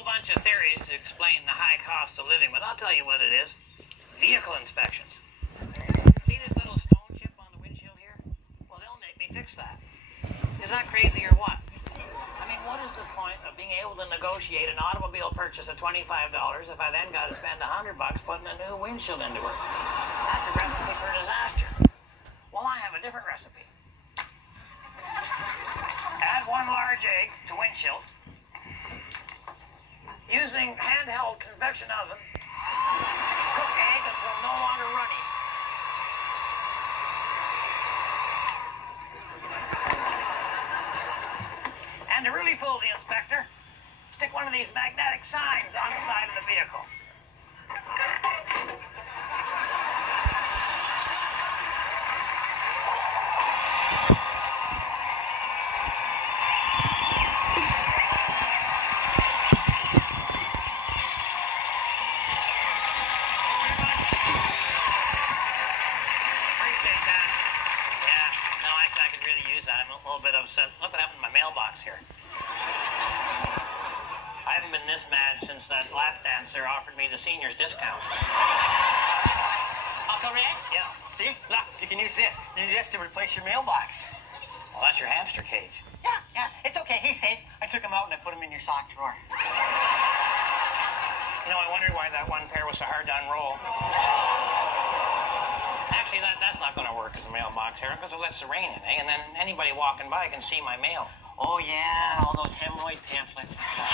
A bunch of theories to explain the high cost of living, but I'll tell you what it is. Vehicle inspections. See this little stone chip on the windshield here? Well, they'll make me fix that. Is that crazy or what? I mean, what is the point of being able to negotiate an automobile purchase of $25 if I then got to spend $100 putting a new windshield into it? That's a recipe for disaster. Well, I have a different recipe. Add 1 large egg to windshield. Using handheld convection oven, cook egg until no longer runny. And to really fool the inspector, stick one of these magnetic signs on the side of the vehicle. I'm a little bit upset. Look what happened to my mailbox here. I haven't been this mad since that lap dancer offered me the seniors discount. Uncle Red? Yeah. See? Look, you can use this. Use this to replace your mailbox. Well, that's your hamster cage. Yeah. It's okay. He's safe. I took him out and I put him in your sock drawer. You know, I wondered why that one pair was so hard to unroll. Actually, that's not going to work as a mailbox here because it lets the rain in, eh? And then anybody walking by can see my mail. Oh, yeah, all those hemorrhoid pamphlets and stuff.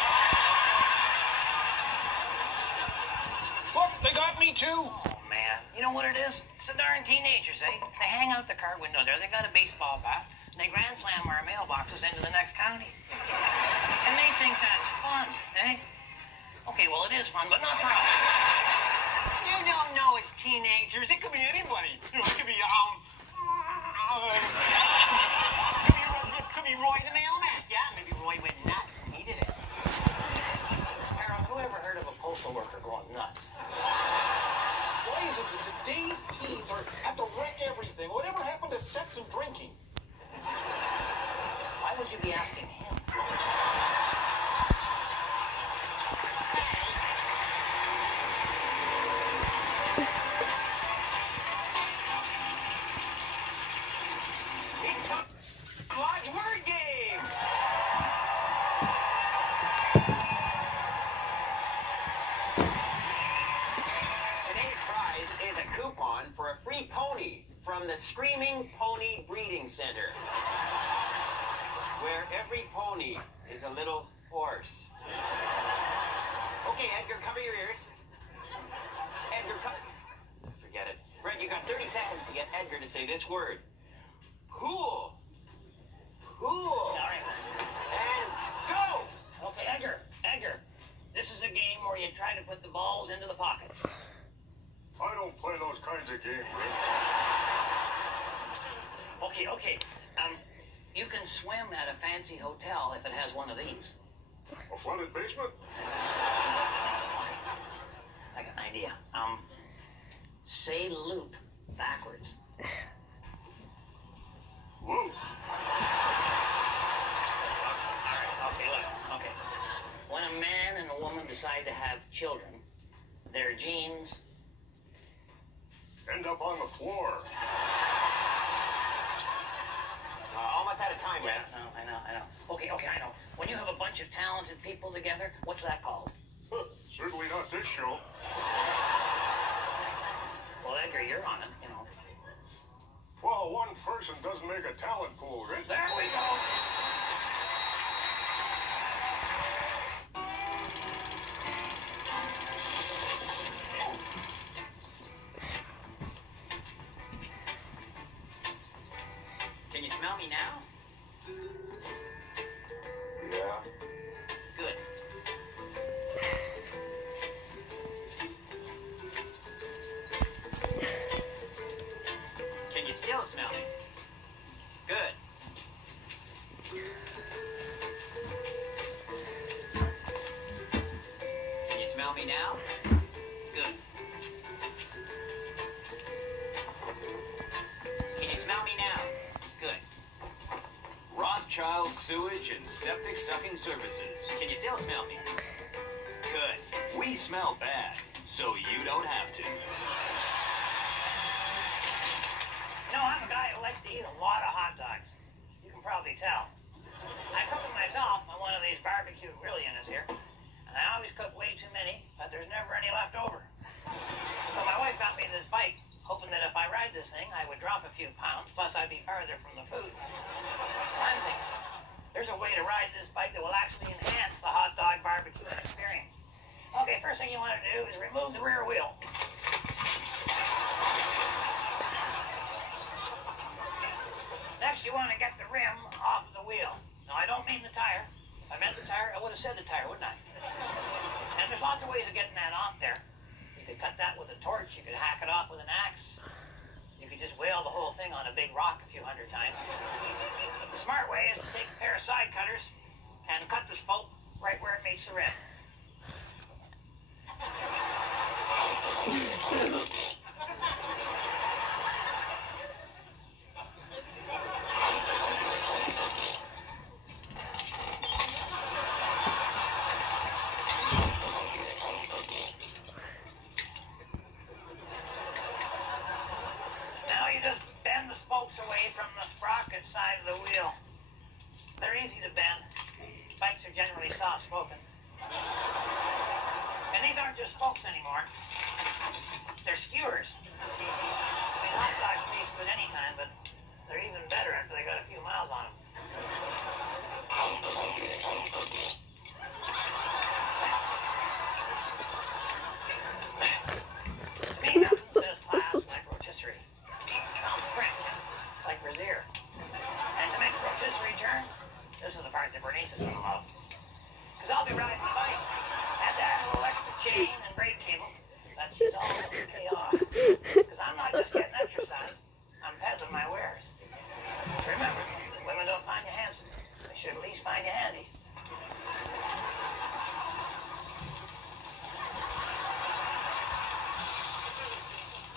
Look, they got me too. Oh, man. You know what it is? It's the darn teenagers, eh? They hang out the car window there. They got a baseball bat, and they grand slam our mailboxes into the next county. And they think that's fun, eh? Okay, well, it is fun, but not for us. You don't know it's teenagers. It could be anybody. You know, it could be, could be Roy the mailman. Yeah, maybe Roy went nuts and he did it. Harold, who ever heard of a postal worker going nuts? Why is it that today's teens have to wreck everything? Whatever happened to sex and drinking? Why would you be asking him? Word game! Today's prize is a coupon for a free pony from the Screaming Pony Breeding Center, where every pony is a little horse. Okay, Edgar, cover your ears. Edgar, forget it. Brett, you got 30 seconds to get Edgar to say this word. Cool. Cool. All right, listen. And go! Okay, Edgar, this is a game where you try to put the balls into the pockets. I don't play those kinds of games, Rick. Okay. You can swim at a fancy hotel if it has one of these. A flooded basement? I got an idea. Say loop backwards. Loop. Okay. When a man and a woman decide to have children, their genes End up on the floor. Almost out of time, Red. I know. Okay, I know. When you have a bunch of talented people together, what's that called? Certainly not this show. Well, Edgar, you're on it, you know. Well, one person doesn't make a talent pool, Rick. There we go. Can you smell me now? Yeah. Good. Can you still smell me? Good. Can you smell me now? Good. Can you smell me now? Good. Rothschild Sewage and Septic Sucking Services. Can you still smell me? smell bad, so you don't have to. You know, I'm a guy who likes to eat a lot of hot dogs. You can probably tell. I cook them myself on one of these barbecue grill units here, and I always cook way too many, but there's never any left over. So my wife got me this bike, hoping that if I ride this thing, I would drop a few pounds, plus I'd be farther from the food. I'm thinking, there's a way to ride this bike that will actually enhance the hot dog barbecue experience. Okay, first thing you want to do is remove the rear wheel. Next, you want to get the rim off of the wheel. No, I don't mean the tire. If I meant the tire, I would have said the tire, wouldn't I? And there's lots of ways of getting that off there. You could cut that with a torch. You could hack it off with an axe. You could just whale the whole thing on a big rock a few hundred times. But the smart way is to take a pair of side cutters and cut the spoke right where it meets the rim. Now you just bend the spokes away from the sprocket side of the wheel. They're easy to bend. Bikes are generally soft-spoken. And these aren't just spokes anymore. They're skewers. I mean, hot dogs taste good anytime, but they're even better after they got a few miles on them. To me, nothing says class like rotisserie. Sounds French, like brassiere. And to make a rotisserie turn, this is the part that Bernice is going to love. Because I'll be riding the bike. Had to add a little extra chain and brake cable. But she's all going to pay off. Because I'm not just getting exercise. I'm peddling my wares. Remember, women don't find you handsome. They should at least find you handy.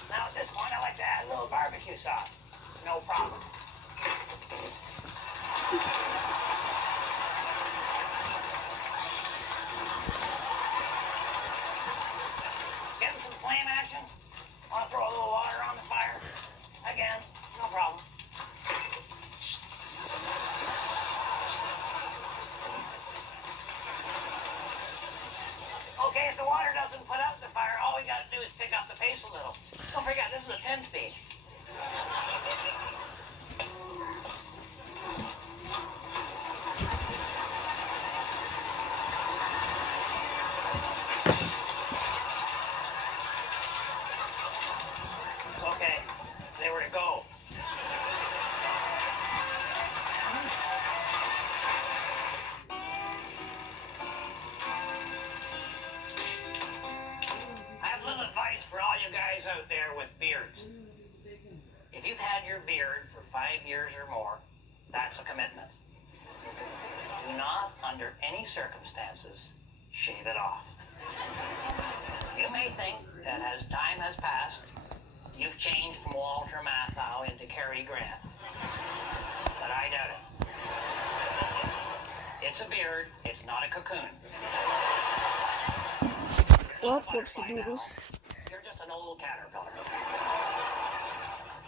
Now at this point, I like to add a little barbecue sauce. No problem. Getting some flame action? Want to throw a little water on the fire? Again, no problem. Okay, if the water doesn't put out the fire, all we got to do is pick up the pace a little. Don't forget, this is a 10-speed. Okay, they were to go. I have a little advice for all you guys out there with beards. If you've had your beard for 5 years or more, that's a commitment. Do not, under any circumstances, shave it off. You may think that as time has passed, you've changed from Walter Matthau into Cary Grant. But I doubt it. It's a beard, it's not a cocoon. What whoopsie doodles? You're just an old caterpillar.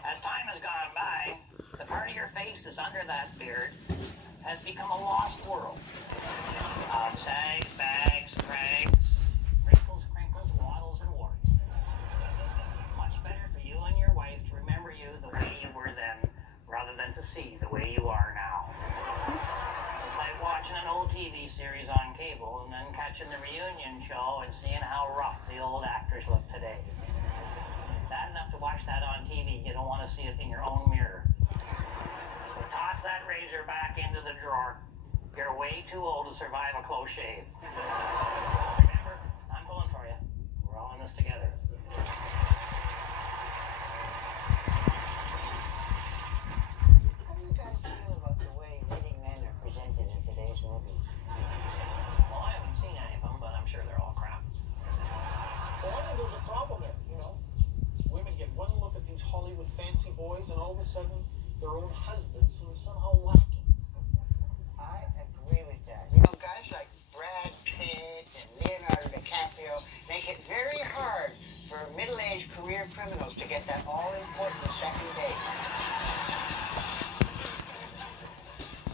As time has gone by, the part of your face that's under that beard has become a lost world. Sags, bags, crags, wrinkles, crinkles, waddles, and warts. Much better for you and your wife to remember you the way you were then, rather than to see the way you are now. It's like watching an old TV series on cable and then catching the reunion show and seeing how rough the old actors look today. It's bad enough to watch that on TV, you don't want to see it in your own mirror. So toss that razor back into the drawer. You're way too old to survive a close shave. Remember, I'm pulling for you. We're all in this together. How do you guys feel about the way leading men are presented in today's movies? Well, I haven't seen any of them, but I'm sure they're all crap. Well, I think there's a problem there, you know. Women get one look at these Hollywood fancy boys, and all of a sudden, their own husbands seem somehow lacking. I agree with that. You know, guys like Brad Pitt and Leonardo DiCaprio, middle-aged career criminals to get that all-important second date.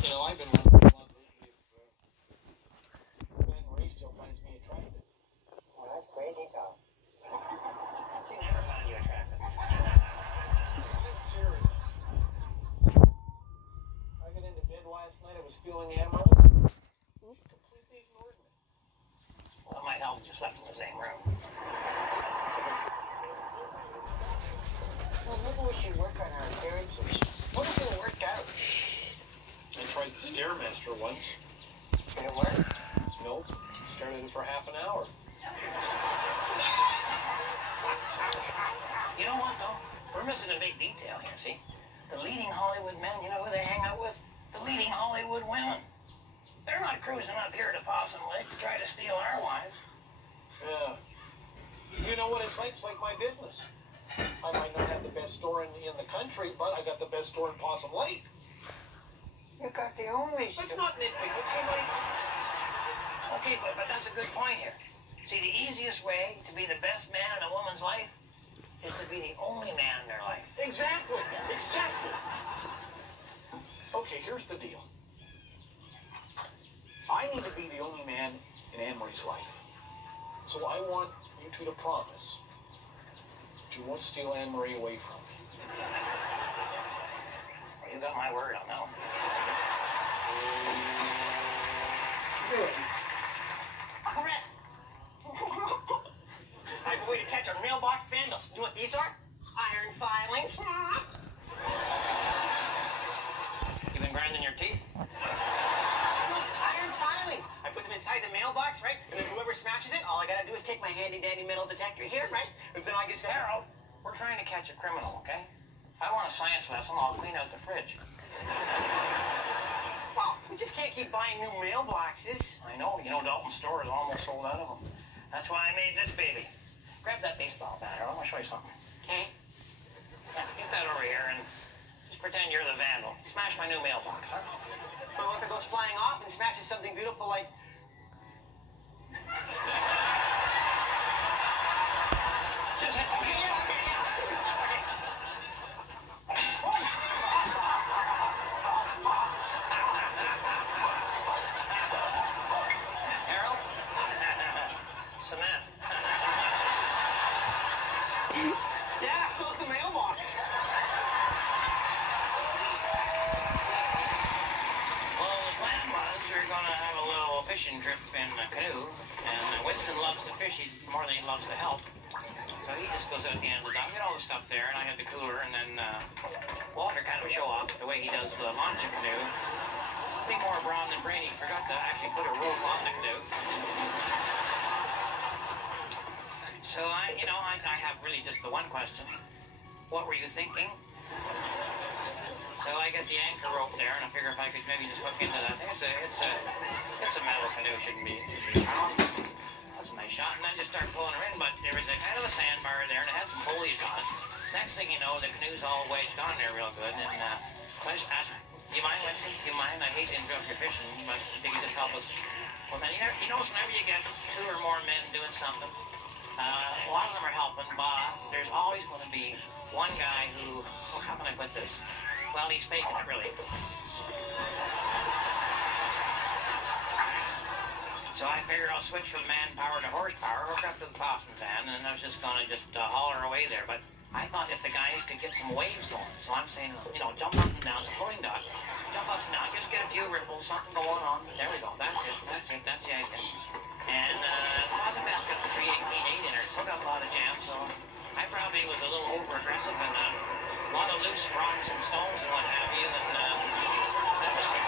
You know, I've been wondering lately if Ben Marie still finds me attractive. Well, that's crazy talk. She never found you attractive. I'm serious. I got into bed last night. I was feeling amorous. She completely ignored me. Well, it might help if you slept in the same room. Well, maybe we should work on our appearances. What if it worked out? I tried the Stairmaster once. Did it work? Nope. Started it for half an hour. You know what, though? We're missing a big detail here, see? The leading Hollywood men, you know who they hang out with? The leading Hollywood women. They're not cruising up here to Possum Lake to try to steal our wives. Yeah. You know what it's like? It's like my business. I might not have the best store in the country, but I got the best store in Possum Lake. You got the only Let's not nitpick, okay, buddy? Okay, but that's a good point here. See, the easiest way to be the best man in a woman's life is to be the only man in their life. Exactly. Exactly. Okay, here's the deal. I need to be the only man in Anne-Marie's life. So I want you two to promise that you won't steal Anne-Marie away from me. Well, you got my word on that one. Good. Correct. I've been waiting to catch a mailbox vandal. You know what these are? Iron filings. You been grinding your teeth? Iron filings. I put them inside the mailbox, right? And then whoever smashes it, all I gotta do is take my handy-dandy metal detector here, right? And then I just go... Harold, we're trying to catch a criminal, okay? If I want a science lesson, I'll clean out the fridge. Well, we just can't keep buying new mailboxes. I know, you know, Dalton's store is almost sold out of them. That's why I made this baby. Grab that baseball bat, Harold. I want to show you something. Okay? Yeah, get that over here and just pretend you're the vandal. Smash my new mailbox, huh? Well, what if it goes flying off and smashes something beautiful like... Just hit Okay, yeah, okay, yeah. Harold? Cement. Yeah, so's the mailbox. Well, the plan was we were going to have a little fishing trip in a canoe, and Winston loves to fish more than he loves to help. So he just goes out at the end of the dock, get all the stuff there, and I had the cooler, and then Walter kind of a show off the way he does the launch of canoe. Be more brawn than brain. He forgot to actually put a rope on the canoe. So I have really just the one question. What were you thinking? So I get the anchor rope there, and I figure if I could maybe just hook into that. It's a metal canoe, shouldn't be. That's a nice shot, and then just start pulling her in, but there was a kind of a sandbar there, and it had some foliage on it. Next thing you know, the canoe's all wedged on there real good, and so I just asked her, do you mind, Winston? Do you mind? I hate to interrupt your fishing, but if you could just help us. Well, man, you know, whenever you get two or more men doing something, a lot of them are helping, but there's always going to be one guy who, well, how can I put this? Well, he's faking it, really. So I figured I'll switch from manpower to horsepower, hook up to the possum van, and I was just going to holler away there. But I thought if the guys could get some waves going, so I'm saying, you know, jump up and down, it's a floating dock. Jump up and down, just get a few ripples, something going on. There we go, that's it, that's the idea. And the possum van's got the 318 in her, still got a lot of jam, so I probably was a little over-aggressive and a lot of loose rocks and stones and what have you, and that was it.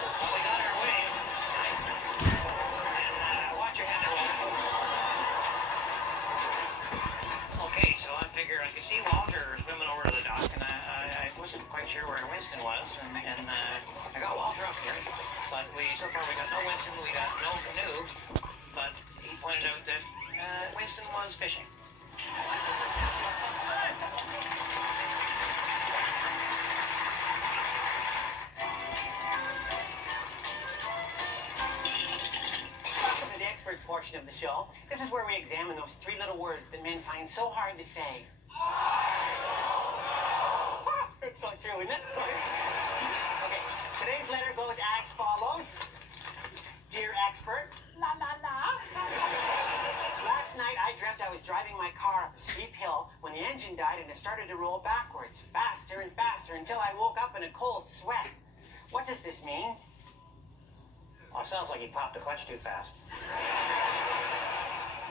Well, we got our wave, right? And watch your head there. Okay, so I figured I could see Walter swimming over to the dock, and I wasn't quite sure where Winston was, and I got Walter up here, but so far we got no Winston, we got no canoe, but he pointed out that Winston was fishing. Welcome to the expert experts portion of the show. This is where we examine those three little words that men find so hard to say. It's so true, isn't it? Okay, today's letter goes as follows. Dear expert. La la la. Last night I dreamt I was driving my car up a steep hill when the engine died and it started to roll backwards, faster and faster, until I woke up in a cold sweat. What does this mean? Oh, sounds like he popped the clutch too fast.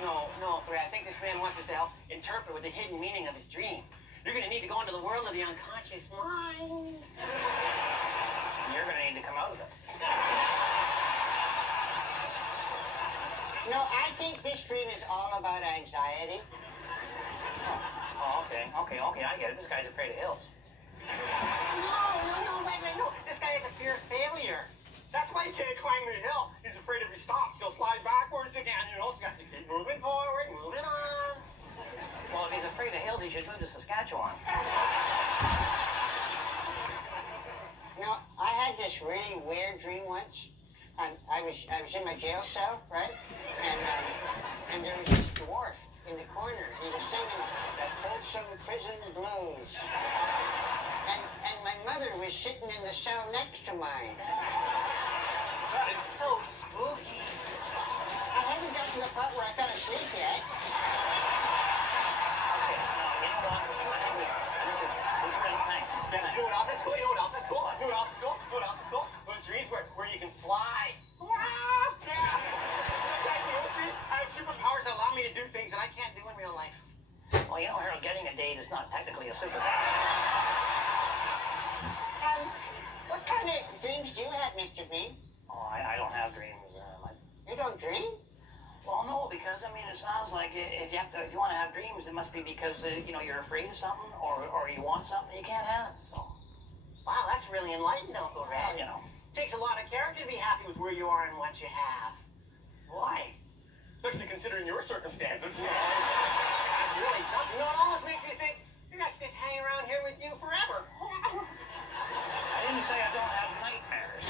No, Fred. I think this man wants us to help interpret with the hidden meaning of his dream. You're going to need to go into the world of the unconscious mind. You're going to need to come out of it. No, I think this dream is all about anxiety. Oh, okay, I get it. This guy's afraid of hills. No, wait, no. This guy has a fear of failure. That's why he can't climb the hill. He's afraid if he stops, he'll slide backwards again, So he has to keep moving forward, moving on. Well, if he's afraid of hills, he should move to Saskatchewan. I had this really weird dream once. I was in my jail cell, right? And there was this dwarf in the corner. He was singing the Folsom Prison Blues. And my mother was sitting in the cell next to mine. That is so spooky. I haven't gotten to the part where I fell asleep yet. Okay, no, you know what? I think we've heard thanks. You know what else is cool? You know what else is cool? You know what else is cool? You know what else is cool? Those dreams where you can fly. I have superpowers that allow me to do things that I can't do in real life. Well, Harold, getting a date is not technically a superpower. What kind of dreams do you have, Mr. Green? Oh, I don't have dreams. You don't dream? Well, no, because, it sounds like if you want to have dreams, it must be because, you're afraid of something or you want something you can't have, so. Wow, that's really enlightened, Uncle Red. Well, Takes a lot of character to be happy with where you are and what you have. Why? Especially considering your circumstances. That's really something. It almost makes me think you're not just hanging around here with you forever. I didn't say I don't have nightmares.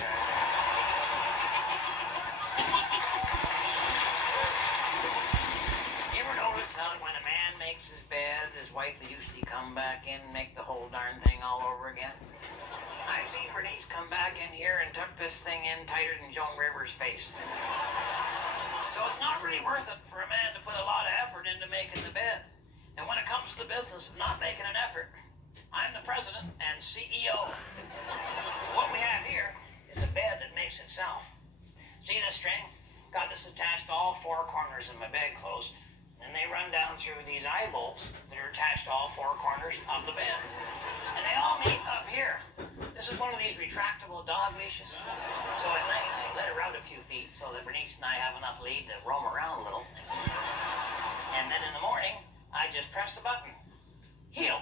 You ever notice how when a man makes his bed, his wife will usually come back in and make the whole darn thing all over again? I've seen Bernice come back in here and tuck this thing in tighter than Joan Rivers' face. So it's not really worth it for a man to put a lot of effort into making the bed. And when it comes to the business of not making an effort, I'm the president and CEO. What we have here is a bed that makes itself. See this string? Got this attached to all four corners of my bedclothes. And they run down through these eye bolts that are attached to all four corners of the bed. And they all meet up here. This is one of these retractable dog leashes. So at night, I let her out a few feet so that Bernice and I have enough lead to roam around a little. And then in the morning, I just press the button. Heel.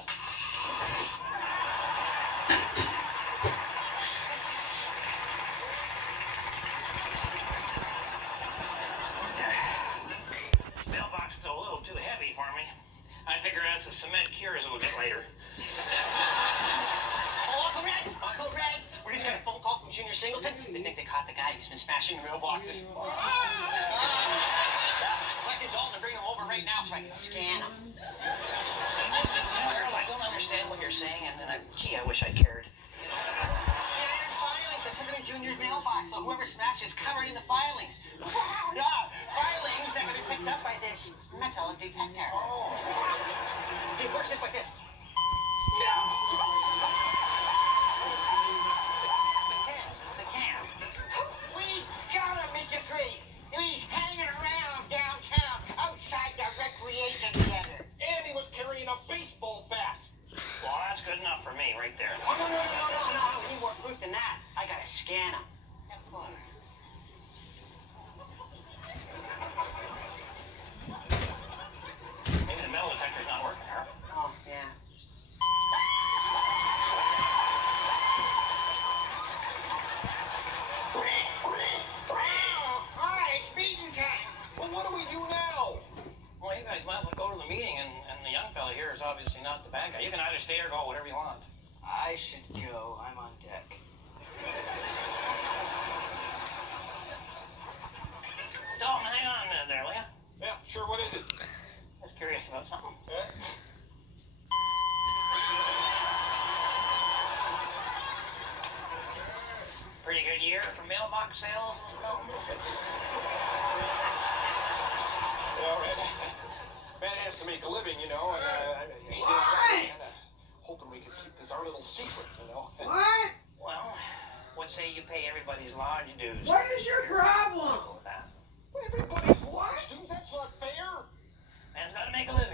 This mailbox is a little too heavy for me. I figure that's the cement cures we'll get later. Uncle Red, we just got a phone call from Junior Singleton. They think they caught the guy who's been smashing the mailboxes. Mike and Dalton are bringing him over right now so I can scan him. Harold, I don't understand what you're saying, and I wish I cared. The iron filings, I put them in Junior's mailbox, so whoever smashed is covered in the filings. Yeah, filings that can be picked up by this metal detector. See, it works just like this. The cam. We got him, Mr. Green. He's hanging around downtown, outside the recreation center. And he was carrying a baseball bat. Well, that's good enough for me right there. Oh, no. We need more proof than that. I gotta scan him. Have fun. Maybe the metal detector's not working, Harold. Oh, yeah. All right, speeding time. Well, what do we do now? Well, you guys might as well go to the meeting, and the young fella here is obviously not the bad guy. You can either stay or go, whatever you want. I should go. I'm on deck. Dalton, hang on a minute. Sure, what is it? Just curious about something. Pretty good year for mailbox sales. Yeah, man has to make a living, you know, and hoping we could keep this our little secret, you know. What? Well, what say you pay everybody's lodge dues? What is your problem? Go with that. Everybody's lodge dues, that's not fair. Man's got to make a living.